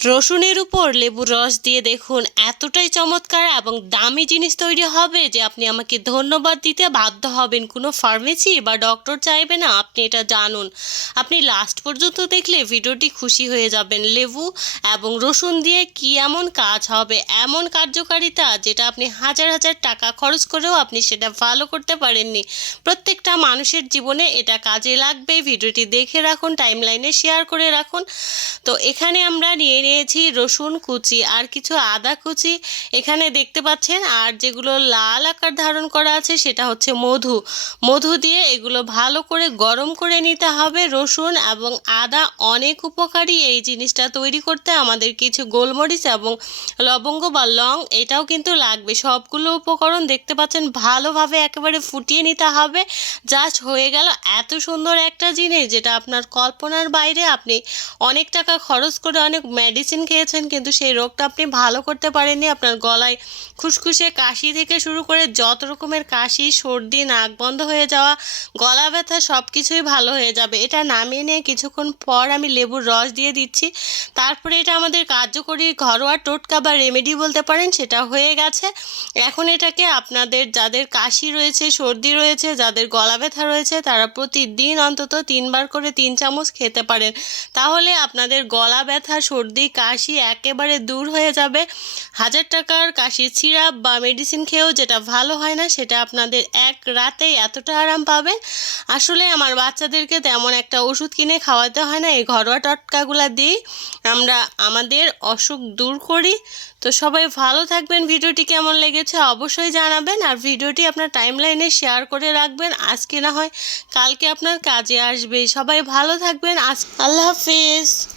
রসুনের উপর লেবুর রস দিয়ে দেখুন এতটাই চমৎকার এবং দামি জিনিস তৈরি হবে যে আপনি আমাকে ধন্যবাদ দিতে বাধ্য হবেন। কোনো ফার্মেসি বা ডক্টর চাইবে না, আপনি এটা জানুন। আপনি লাস্ট পর্যন্ত দেখলে ভিডিওটি খুশি হয়ে যাবেন। লেবু এবং রসুন দিয়ে কি এমন কাজ হবে, এমন কার্যকারিতা যেটা আপনি হাজার হাজার টাকা খরচ করেও আপনি সেটা ভালো করতে পারেননি। প্রত্যেকটা মানুষের জীবনে এটা কাজে লাগবে। ভিডিওটি দেখে রাখুন টাইমলাইনে শেয়ার করে রাখুন। তো এখানে আমরা নিয়ে নিয়েছি, রসুন কুচি আর কিছু আদা কুচি। এখানে দেখতে পাচ্ছেন, আর যেগুলো লাল আকার ধারণ করা আছে সেটা হচ্ছে মধু। মধু দিয়ে এগুলো ভালো করে গরম করে নিতে হবে। রসুন এবং আদা অনেক উপকারী এই জিনিসটা তৈরি করতে। আমাদের কিছু গোলমরিচ এবং লবঙ্গ বা লং, এটাও কিন্তু লাগবে। সবগুলো উপকরণ দেখতে পাচ্ছেন, ভালোভাবে একেবারে ফুটিয়ে নিতে হবে। জাস্ট হয়ে গেল এত সুন্দর একটা জিনিস যেটা আপনার কল্পনার বাইরে আপনি অনেক টাকা খরচ করে অনেক মেডিসিন খেয়েছেন, কিন্তু সেই রোগটা আপনি ভালো করতে পারেননি। আপনার গলায় খুসখুসে কাশি থেকে শুরু করে যত রকমের কাশি, সর্দি, নাক বন্ধ হয়ে যাওয়া, গলা ব্যথা সব কিছুই ভালো হয়ে যাবে। এটা নামিয়ে নিয়ে কিছুক্ষণ পর আমি লেবুর রস দিয়ে দিচ্ছি। তারপরে এটা আমাদের কার্যকরী ঘরোয়া টোটকা বা রেমেডি বলতে পারেন, সেটা হয়ে গেছে। এখন এটাকে আপনাদের যাদের কাশি রয়েছে, সর্দি রয়েছে, যাদের গলা ব্যথা রয়েছে, তারা প্রতিদিন অন্তত তিনবার করে তিন চামচ খেতে পারেন। তাহলে আপনাদের গলা ব্যথা, সর্দি কাশি একেবারে দূর হয়ে যাবে। হাজার টাকার কাশির সিরাপ বা মেডিসিন খেয়েও যেটা ভালো হয় না, সেটা আপনাদের এক রাতেই এতটা আরাম পাবেন আসলে আমার বাচ্চাদেরকে তেমন একটা ওষুধ কিনে খাওয়াতে হয় না, এই ঘরোয়া টটকাগুলা দিয়েই আমরা আমাদের অসুখ দূর করি। তো সবাই ভালো থাকবেন, ভিডিওটি কেমন লেগেছে অবশ্যই জানাবেন আর ভিডিওটি আপনার টাইমলাইনে শেয়ার করে রাখবেন। আজকে না হয় কালকে আপনার কাজে আসবে। সবাই ভালো থাকবেন, আজ আল্লাহ হাফিজ।